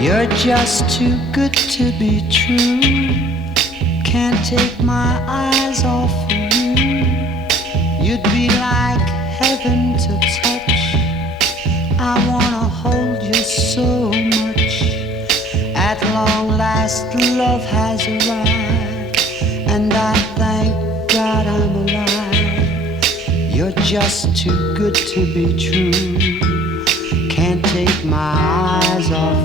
You're just too good to be true. Can't take my eyes off of you. You'd be like heaven to touch. I wanna hold you so much. At long last love has arrived, and I thank God I'm alive. You're just too good to be true. Can't take my eyes off